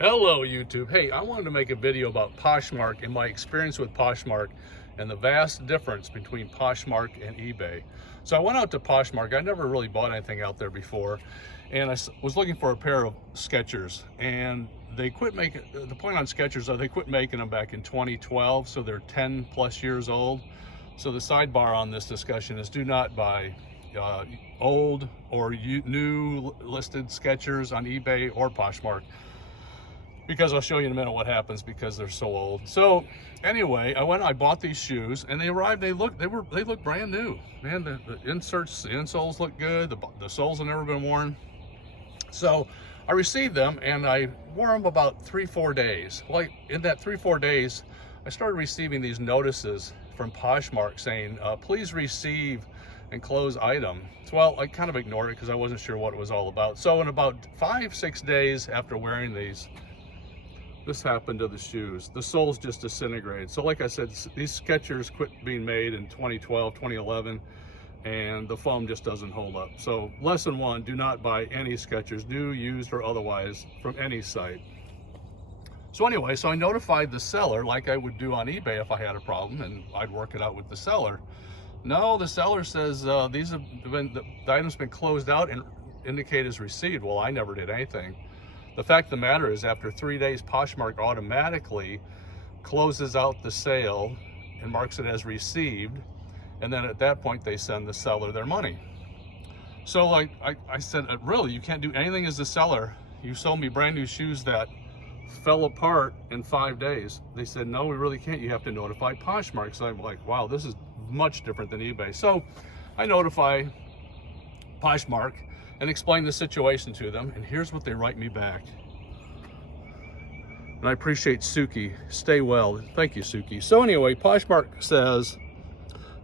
Hello YouTube. Hey, I wanted to make a video about Poshmark and my experience with Poshmark and the vast difference between Poshmark and eBay. So I went out to Poshmark. I never really bought anything out there before, and I was looking for a pair of Skechers, and they quit making, the point on Skechers are they quit making them back in 2012, so they're 10 plus years old. So the sidebar on this discussion is do not buy old or new listed Skechers on eBay or Poshmark, because I'll show you in a minute what happens because they're so old. So anyway, I bought these shoes, and they arrived. They look brand new, man. The insoles look good. The soles have never been worn. So I received them, and I wore them about 3-4 days. Like in that 3-4 days, I started receiving these notices from Poshmark saying, please receive and close item. So, well, I kind of ignored it because I wasn't sure what it was all about. So in about 5-6 days after wearing these, this happened to the shoes. The soles just disintegrated. So like I said, these Skechers quit being made in 2012, 2011, and the foam just doesn't hold up. So lesson one, do not buy any Skechers, new, used, or otherwise, from any site. So anyway, so I notified the seller like I would do on eBay if I had a problem, and I'd work it out with the seller. No, the seller says the item's been closed out and indicate as received. Well, I never did anything. The fact of the matter is, after 3 days, Poshmark automatically closes out the sale and marks it as received. And then at that point, they send the seller their money. So like I said, really, you can't do anything as the seller. You sold me brand new shoes that fell apart in 5 days. They said, no, we really can't. You have to notify Poshmark. So I'm like, wow, this is much different than eBay. So I notify Poshmark and explain the situation to them, and here's what they write me back. And I appreciate Suki. Stay well. Thank you, Suki. So anyway, Poshmark says,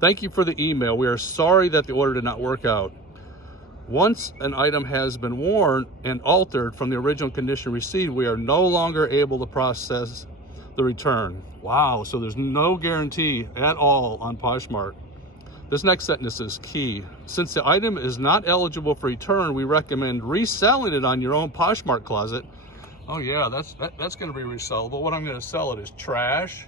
thank you for the email. We are sorry that the order did not work out. Once an item has been worn and altered from the original condition received, we are no longer able to process the return. Wow, so there's no guarantee at all on Poshmark. This next sentence is key. Since the item is not eligible for return, we recommend reselling it on your own Poshmark closet. Oh yeah, that's going to be resellable. What I'm going to sell it is trash,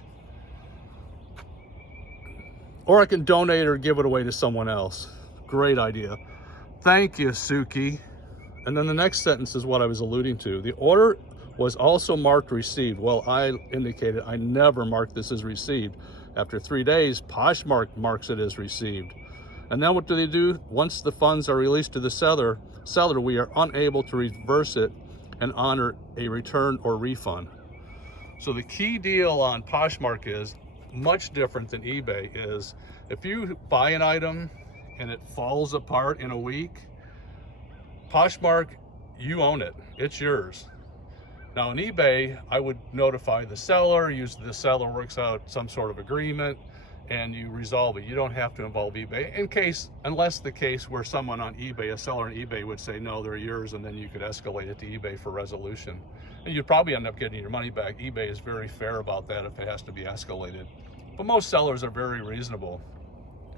or I can donate or give it away to someone else. Great idea. Thank you, Suki. And then the next sentence is what I was alluding to. The order was also marked received. Well, I indicated I never marked this as received. After 3 days, Poshmark marks it as received. And then what do they do? Once the funds are released to the seller, we are unable to reverse it and honor a return or refund. So the key deal on Poshmark is much different than eBay. Is if you buy an item and it falls apart in a week, Poshmark, you own it. It's yours. Now in eBay, I would notify the seller, the seller works out some sort of agreement, and you resolve it. You don't have to involve eBay unless the case where someone on eBay, a seller on eBay would say, no, they're yours, and then you could escalate it to eBay for resolution. And you'd probably end up getting your money back. eBay is very fair about that if it has to be escalated. But most sellers are very reasonable.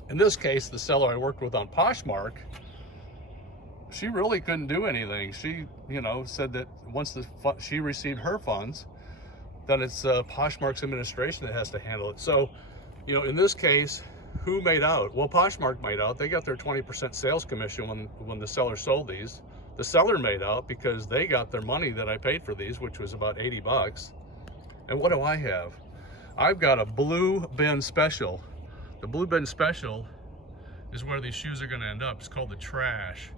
In this case, the seller I worked with on Poshmark, she really couldn't do anything. She, said that once she received her funds, then it's Poshmark's administration that has to handle it. So, in this case, who made out? Well, Poshmark made out. They got their 20% sales commission when the seller sold these. The seller made out because they got their money that I paid for these, which was about 80 bucks. And what do I have? I've got a blue bin special. The blue bin special is where these shoes are going to end up. It's called the trash.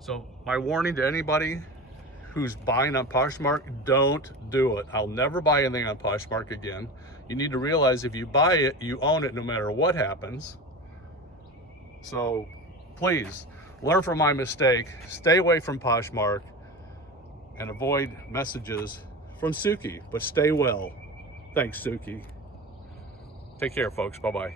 So my warning to anybody who's buying on Poshmark, don't do it. I'll never buy anything on Poshmark again. You need to realize if you buy it, you own it no matter what happens. So please learn from my mistake, stay away from Poshmark, and avoid messages from Suki, but stay well. Thanks, Suki. Take care, folks. Bye-bye.